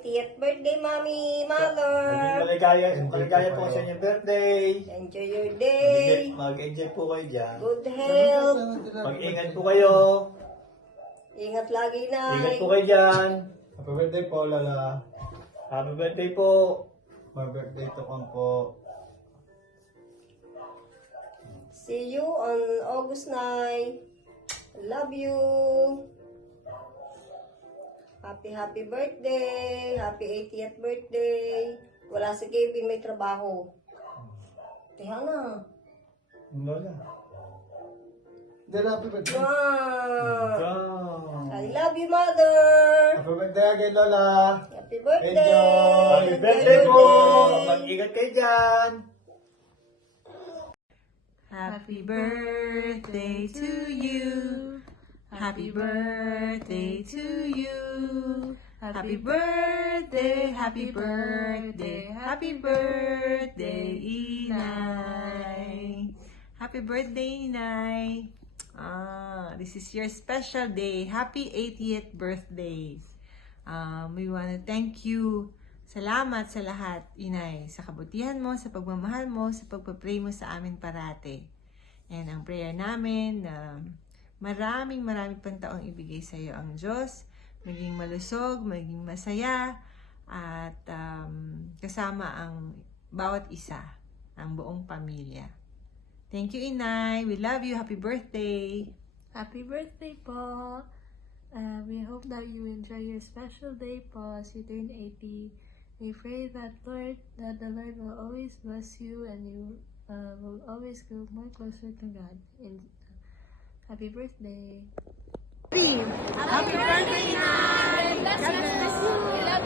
80th birthday, Mommy, Mother. Maging maligaya po sa inyong birthday. Enjoy your day. Mag-enjoy po kayo dyan. Good health. Mag-ingat po kayo. Ingat lagi, Ingat Nay. po kayo dyan. Happy birthday po, Lola. Happy birthday po. Happy birthday to Kong po. See you on August 9. Love you. Happy birthday. Happy 80th birthday. Wala si Kevin, may trabaho. Tiha na. Lola. Then happy birthday. Wow. Wow. I love you, Mother. Happy birthday again, Lola. Happy birthday. Enjoy. Happy birthday Enjoy po. your day. Mag-ingat kayo dyan. Happy birthday to you. Happy birthday to you. Happy birthday, happy birthday, happy birthday, Inay. Happy birthday, Inay. This is your special day. Happy 80th birthday. We want to thank you. Salamat sa lahat, Inay, sa kabutihan mo, sa pagmamahal mo, sa pagpapray mo sa amin parate. And ang prayer namin na maraming pang taong ibigay sa iyo ang Diyos, maging malusog, maging masaya, at kasama ang bawat isa, ang buong pamilya. Thank you, Inay. We love you. Happy birthday. Happy birthday po! We hope that you enjoy your special day po as you turn 80. We pray that the Lord will always bless you and you will always go more closer to God. And happy birthday! Happy birthday, Inay. God bless you! We love